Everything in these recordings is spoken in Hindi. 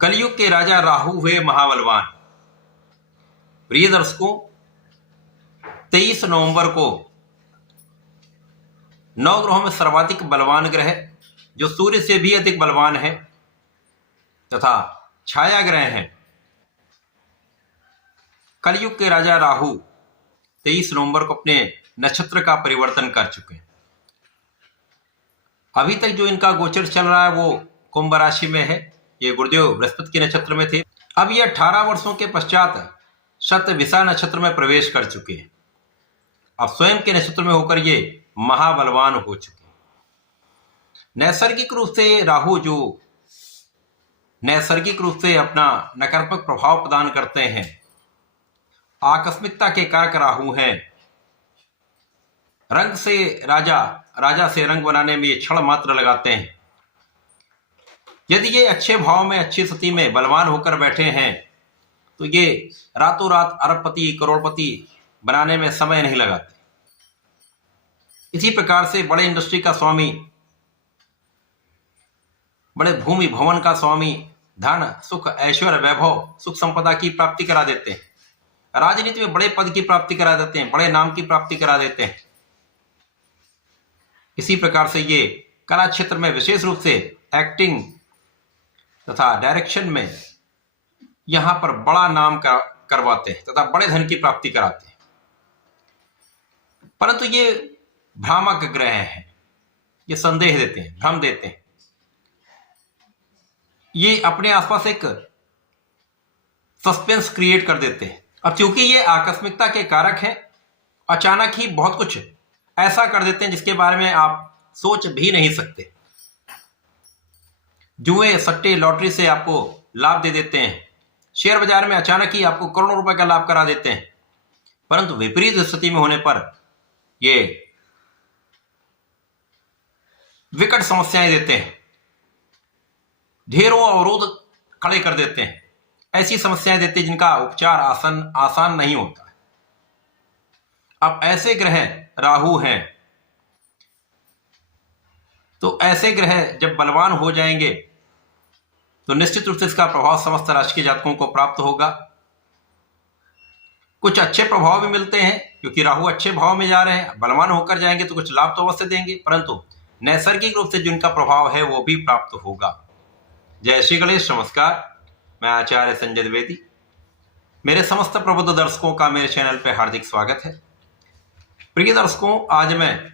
कलयुग के राजा राहु हुए महाबलवान। प्रिय दर्शकों, 23 नवंबर को नौ ग्रहों में सर्वाधिक बलवान ग्रह जो सूर्य से भी अधिक बलवान है तथा छाया ग्रह हैं, कलयुग के राजा राहु 23 नवंबर को अपने नक्षत्र का परिवर्तन कर चुके हैं। अभी तक जो इनका गोचर चल रहा है वो कुंभ राशि में है। ये गुरुदेव बृहस्पति के नक्षत्र में थे। अब ये 18 वर्षों के पश्चात शतभिषा नक्षत्र में प्रवेश कर चुके हैं। अब स्वयं के नक्षत्र में होकर ये महाबलवान हो चुके हैं। नैसर्गिक रूप से राहु जो नैसर्गिक रूप से अपना नकारात्मक प्रभाव प्रदान करते हैं, आकस्मिकता के कारक राहु हैं। रंग से राजा से रंग बनाने में ये क्षण मात्र लगाते हैं। यदि ये अच्छे भाव में, अच्छी स्थिति में बलवान होकर बैठे हैं तो ये रातों रात अरबपति करोड़पति बनाने में समय नहीं लगाते। इसी प्रकार से बड़े इंडस्ट्री का स्वामी, बड़े भूमि भवन का स्वामी धन सुख ऐश्वर्य वैभव सुख संपदा की प्राप्ति करा देते हैं। राजनीति में बड़े पद की प्राप्ति करा देते हैं, बड़े नाम की प्राप्ति करा देते हैं। इसी प्रकार से ये कला क्षेत्र में विशेष रूप से एक्टिंग तथा डायरेक्शन में यहां पर बड़ा नाम करवाते हैं तथा बड़े धन की प्राप्ति कराते हैं। परंतु ये भ्रामक ग्रह हैं, ये संदेह देते हैं, भ्रम देते हैं। ये अपने आसपास एक सस्पेंस क्रिएट कर देते हैं। अब क्योंकि ये आकस्मिकता के कारक हैं, अचानक ही बहुत कुछ ऐसा कर देते हैं जिसके बारे में आप सोच भी नहीं सकते। जुए सट्टे लॉटरी से आपको लाभ दे देते हैं। शेयर बाजार में अचानक ही आपको करोड़ों रुपए का लाभ करा देते हैं। परंतु विपरीत स्थिति में होने पर ये विकट समस्याएं देते हैं, ढेरों अवरोध खड़े कर देते हैं। ऐसी समस्याएं देते हैं जिनका उपचार आसान नहीं होता। अब ऐसे ग्रह राहु हैं, तो ऐसे ग्रह जब बलवान हो जाएंगे तो निश्चित रूप से इसका प्रभाव समस्त राशि के जातकों को प्राप्त होगा। कुछ अच्छे प्रभाव भी मिलते हैं क्योंकि राहु अच्छे भाव में जा रहे हैं। बलवान होकर जाएंगे तो कुछ लाभ तो अवश्य देंगे, परंतु नैसर्गिक रूप से जिनका प्रभाव है वो भी प्राप्त होगा। जय श्री गणेश। नमस्कार, मैं आचार्य संजय द्विवेदी। मेरे समस्त प्रबुद्ध दर्शकों का मेरे चैनल पर हार्दिक स्वागत है। प्रिय दर्शकों, आज मैं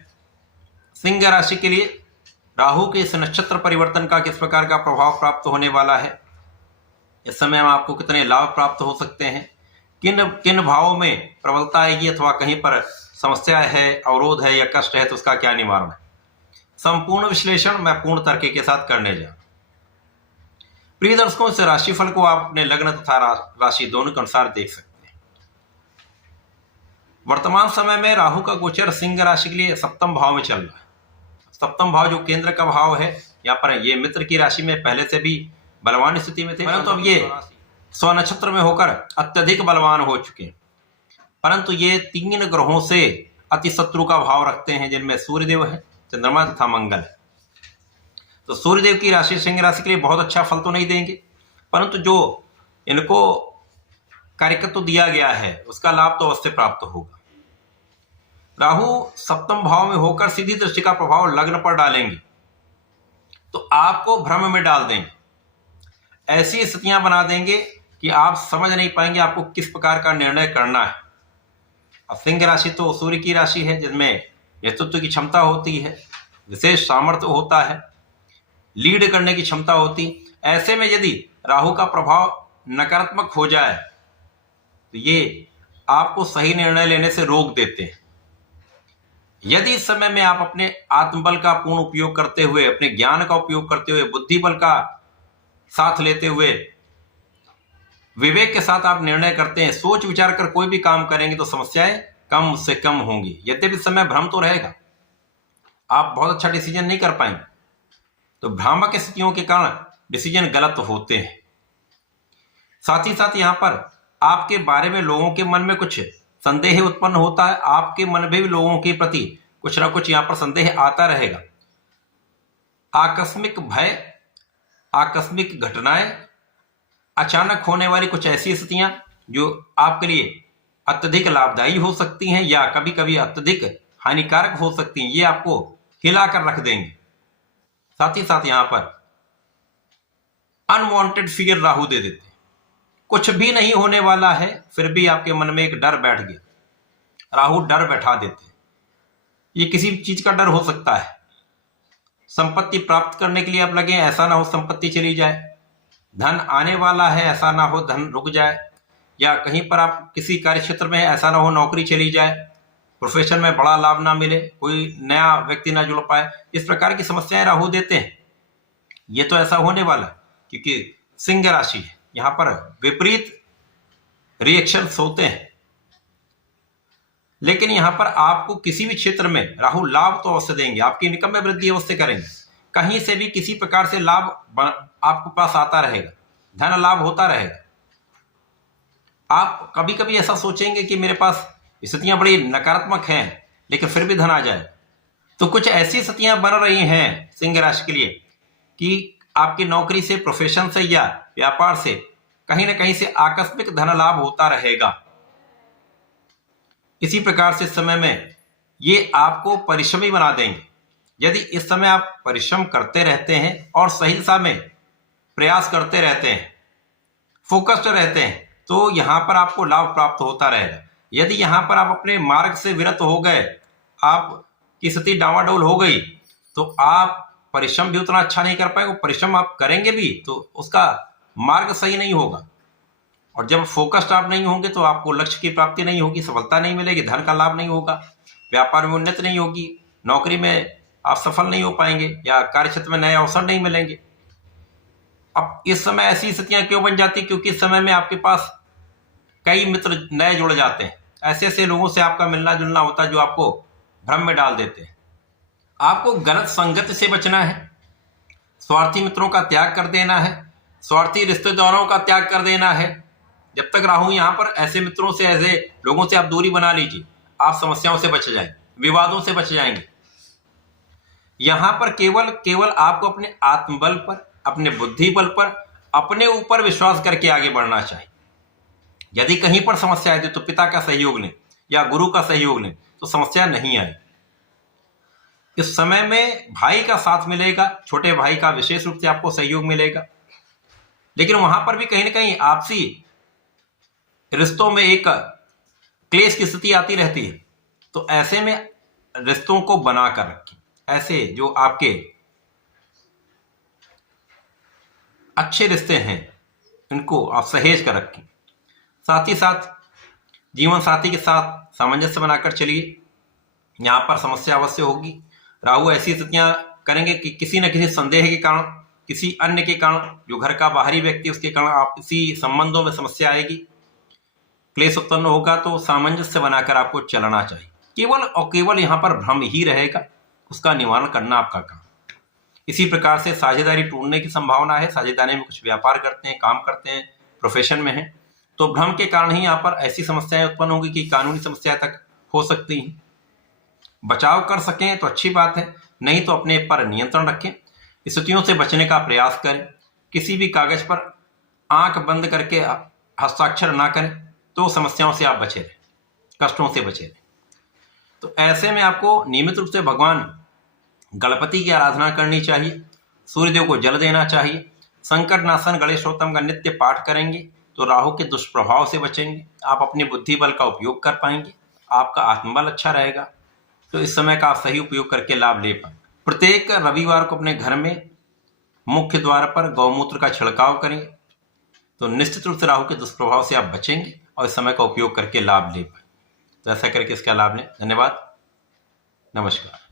सिंह राशि के लिए राहु के इस नक्षत्र परिवर्तन का किस प्रकार का प्रभाव प्राप्त होने वाला है, इस समय में आपको कितने लाभ प्राप्त हो सकते हैं, किन किन भावों में प्रबलता आएगी अथवा कहीं पर समस्या है, अवरोध है या कष्ट है तो उसका क्या निवारण है, संपूर्ण विश्लेषण मैं पूर्ण तर्क के साथ करने जा। प्रिय दर्शकों, इस राशिफल को आप अपने लग्न तथा राशि दोनों के अनुसार देख सकते हैं। वर्तमान समय में राहु का गोचर सिंह राशि के लिए सप्तम भाव में चल रहा है। सप्तम भाव जो केंद्र का भाव है, यहाँ पर ये मित्र की राशि में पहले से भी बलवान स्थिति में थे, परंतु अब ये स्वनक्षत्र में होकर अत्यधिक बलवान हो चुके हैं। परंतु ये 3 ग्रहों से अति शत्रु का भाव रखते हैं, जिनमें सूर्यदेव है, चंद्रमा तथा मंगल है। तो सूर्यदेव की राशि सिंह राशि के लिए बहुत अच्छा फल तो नहीं देंगे, परंतु जो इनको कार्यकत्व दिया गया है उसका लाभ तो अवश्य प्राप्त होगा। राहु सप्तम भाव में होकर सीधी दृष्टि का प्रभाव लग्न पर डालेंगे तो आपको भ्रम में डाल देंगे। ऐसी स्थितियां बना देंगे कि आप समझ नहीं पाएंगे आपको किस प्रकार का निर्णय करना है। अब सिंह राशि तो सूर्य की राशि है, जिसमें नेतृत्व की क्षमता होती है, विशेष सामर्थ्य होता है, लीड करने की क्षमता होती। ऐसे में यदि राहु का प्रभाव नकारात्मक हो जाए तो ये आपको सही निर्णय लेने से रोक देते हैं। यदि इस समय में आप अपने आत्मबल का पूर्ण उपयोग करते हुए, अपने ज्ञान का उपयोग करते हुए, बुद्धि बल का साथ लेते हुए, विवेक के साथ आप निर्णय करते हैं, सोच विचार कर कोई भी काम करेंगे तो समस्याएं कम से कम होंगी। यद्यपि इस समय भ्रम तो रहेगा, आप बहुत अच्छा डिसीजन नहीं कर पाएंगे, तो भ्रामक स्थितियों के कारण डिसीजन गलत होते हैं। साथ ही साथ यहाँ पर आपके बारे में लोगों के मन में कुछ संदेह उत्पन्न होता है। आपके मन में भी लोगों के प्रति कुछ ना कुछ यहाँ पर संदेह आता रहेगा। आकस्मिक भय, आकस्मिक घटनाएं अचानक होने वाली कुछ ऐसी स्थितियां जो आपके लिए अत्यधिक लाभदायी हो सकती हैं या कभी कभी अत्यधिक हानिकारक हो सकती हैं, ये आपको हिलाकर रख देंगे। साथ ही साथ यहां पर अनवांटेड फियर राहु दे देते हैं। कुछ भी नहीं होने वाला है, फिर भी आपके मन में एक डर बैठ गया, राहु डर बैठा देते हैं। ये किसी चीज का डर हो सकता है, संपत्ति प्राप्त करने के लिए आप लगे, ऐसा ना हो संपत्ति चली जाए, धन आने वाला है, ऐसा ना हो धन रुक जाए, या कहीं पर आप किसी कार्य क्षेत्र में, ऐसा ना हो नौकरी चली जाए, प्रोफेशन में बड़ा लाभ ना मिले, कोई नया व्यक्ति ना जुड़ पाए, इस प्रकार की समस्याएं राहु देते हैं। ये तो ऐसा होने वाला क्योंकि सिंह राशि है, यहां पर विपरीत रिएक्शंस होते हैं। लेकिन यहां पर आपको किसी भी क्षेत्र में राहु लाभ तो अवश्य देंगे, आपकी इनकम में वृद्धि अवश्य करेंगे, कहीं से भी किसी प्रकार से लाभ आपके पास आता रहेगा, धन लाभ होता रहेगा। आप कभी कभी ऐसा सोचेंगे कि मेरे पास स्थितियां बड़ी नकारात्मक हैं, लेकिन फिर भी धन आ जाए। तो कुछ ऐसी स्थितियां बन रही हैं सिंह राशि के लिए कि आपकी नौकरी से, प्रोफेशन से या व्यापार से कहीं ना कहीं से आकस्मिक धन लाभ होता रहेगा। इसी प्रकार से समय में ये आपको परिश्रमी बना देंगे। यदि इस समय आप परिश्रम करते रहते हैं और सही दिशा में प्रयास करते रहते हैं, फोकस्ड रहते हैं, तो यहां पर आपको लाभ प्राप्त होता रहेगा। यदि यहां पर आप अपने मार्ग से विरत हो गए, आपकी स्थिति डावाडोल हो गई, तो आप परिश्रम भी उतना अच्छा नहीं कर पाएंगे। परिश्रम आप करेंगे भी तो उसका मार्ग सही नहीं होगा, और जब फोकस्ड आप नहीं होंगे तो आपको लक्ष्य की प्राप्ति नहीं होगी, सफलता नहीं मिलेगी, धन का लाभ नहीं होगा, व्यापार में उन्नति नहीं होगी, नौकरी में आप सफल नहीं हो पाएंगे, या कार्य क्षेत्र में नए अवसर नहीं मिलेंगे। अब इस समय ऐसी स्थितियां क्यों बन जाती? क्योंकि इस समय में आपके पास कई मित्र नए जुड़ जाते हैं, ऐसे ऐसे लोगों से आपका मिलना जुलना होता है जो आपको भ्रम में डाल देते हैं। आपको गलत संगत से बचना है, स्वार्थी मित्रों का त्याग कर देना है, स्वार्थी रिश्तेदारों का त्याग कर देना है। जब तक राहु यहां पर, ऐसे मित्रों से, ऐसे लोगों से आप दूरी बना लीजिए, आप समस्याओं से बच जाएंगे, विवादों से बच जाएंगे। यहां पर केवल आपको अपने आत्मबल पर, अपने बुद्धि बल पर, अपने ऊपर विश्वास करके आगे बढ़ना चाहिए। यदि कहीं पर समस्या आए तो पिता का सहयोग लें या गुरु का सहयोग लें, तो समस्या नहीं आए। इस समय में भाई का साथ मिलेगा, छोटे भाई का विशेष रूप से आपको सहयोग मिलेगा, लेकिन वहां पर भी कहीं ना कहीं आपसी रिश्तों में एक क्लेश की स्थिति आती रहती है। तो ऐसे में रिश्तों को बनाकर रखें, ऐसे जो आपके अच्छे रिश्ते हैं इनको आप सहेज कर रखें। साथ ही साथ जीवन साथी के साथ सामंजस्य बनाकर चलिए, यहां पर समस्या अवश्य होगी। राहु ऐसी स्थितियां करेंगे कि किसी न किसी संदेह के कारण, किसी अन्य के कारण, जो घर का बाहरी व्यक्ति उसके कारण आपसी संबंधों में समस्या आएगी, क्लेश उत्पन्न होगा। तो सामंजस्य बनाकर आपको चलना चाहिए। केवल और केवल यहां पर भ्रम ही रहेगा, उसका निवारण करना आपका काम। इसी प्रकार से साझेदारी टूटने की संभावना है। साझेदारी में कुछ व्यापार करते हैं, काम करते हैं, प्रोफेशन में है, तो भ्रम के कारण ही यहाँ पर ऐसी समस्याएं उत्पन्न होंगी कि कानूनी समस्या तक हो सकती हैं। बचाव कर सकें तो अच्छी बात है, नहीं तो अपने पर नियंत्रण रखें, स्थितियों से बचने का प्रयास करें। किसी भी कागज पर आंख बंद करके हस्ताक्षर ना करें, तो समस्याओं से आप बचे रहें, कष्टों से बचे रहें। तो ऐसे में आपको नियमित रूप से भगवान गणपति की आराधना करनी चाहिए, सूर्यदेव को जल देना चाहिए, संकट नाशन गणेशोत्तम का नित्य पाठ करेंगे तो राहु के दुष्प्रभाव से बचेंगे। आप अपनी बुद्धि बल का उपयोग कर पाएंगे, आपका आत्मबल अच्छा रहेगा। तो इस समय का आप सही उपयोग करके लाभ ले पाए। प्रत्येक रविवार को अपने घर में मुख्य द्वार पर गौमूत्र का छिड़काव करें, तो निश्चित रूप से राहु के दुष्प्रभाव से आप बचेंगे और इस समय का उपयोग करके लाभ ले पाए। तो ऐसा करके इसका लाभ लें। धन्यवाद, नमस्कार।